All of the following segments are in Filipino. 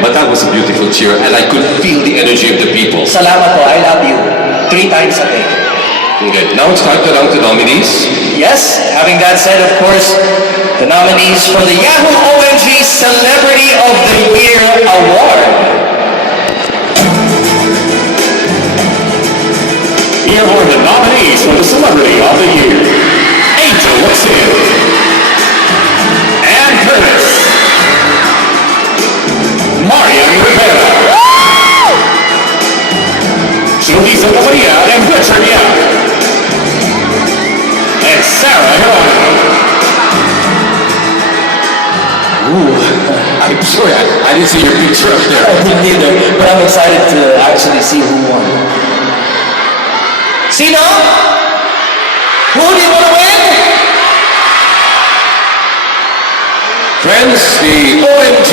But that was a beautiful cheer, and I could feel the energy of the people. Salamat po, I love you. 3 times a day. Okay, now it's time to announce the nominees. Yes, having that said, of course, the nominees for the Yahoo OMG Celebrity of the Year Award. Here are the nominees for the Celebrity of the Year. Angel Lixin, Ann Curtis, Marian Rivera, Julissa Maria and Richard Young, and Sarah Geronimo. I'm sorry, I didn't see your picture up there. I didn't either, but I'm excited to actually see who won. Sino? Who do you want to win? Friends, the OMG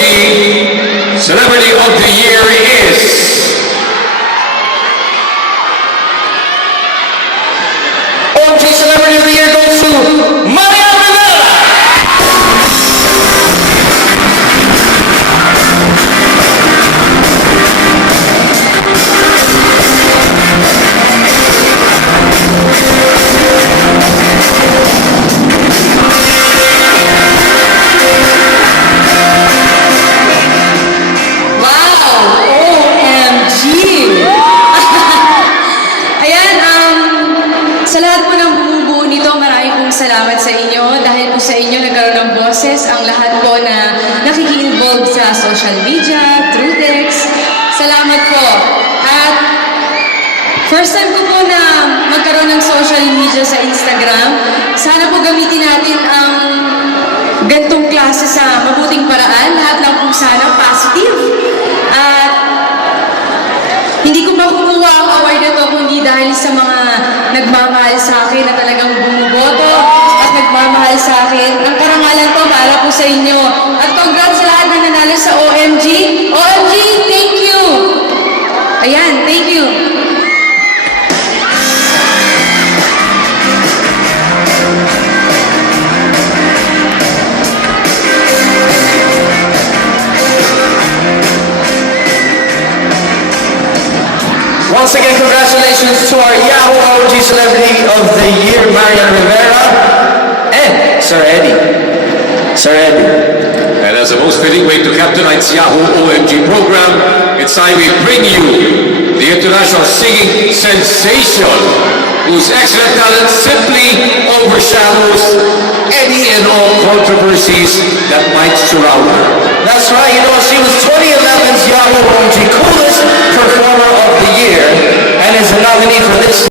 Celebrity of the Year is... OMG Celebrity of the Year goes to Marian Rivera! Sa lahat po ng bumubuo nito, marami pong salamat sa inyo. Dahil po sa inyo, nagkaroon ng boses ang lahat po na nakiki-involve sa social media, through text. Salamat po. At first time ko po na magkaroon ng social media sa Instagram. Sana po gamitin natin ang gantong klase sa mabuting paraan. Lahat lang po sana positive. At hindi ko makukuha ang award na ito kundi dahil sa mga nagmamahal sa akin na talagang bumuboto at nagmamahal sa akin. Ang karangalan ko para po sa inyo. At congrats sa lahat na nanalo sa OMG. OMG, thank you! Ayan, thank you. Once again, congratulations to our Yahoo OMG Celebrity of the Year, Marian Rivera, and Sir Eddie. Sir Eddie. And as a most fitting way to cap tonight's Yahoo OMG program, it's time we bring you the international singing sensation, whose excellent talent simply overshadows any and all controversies that might surround her. That's right, you know, she was 2011's Yahoo OMG Coolest Performer of the Year and is a nominee for this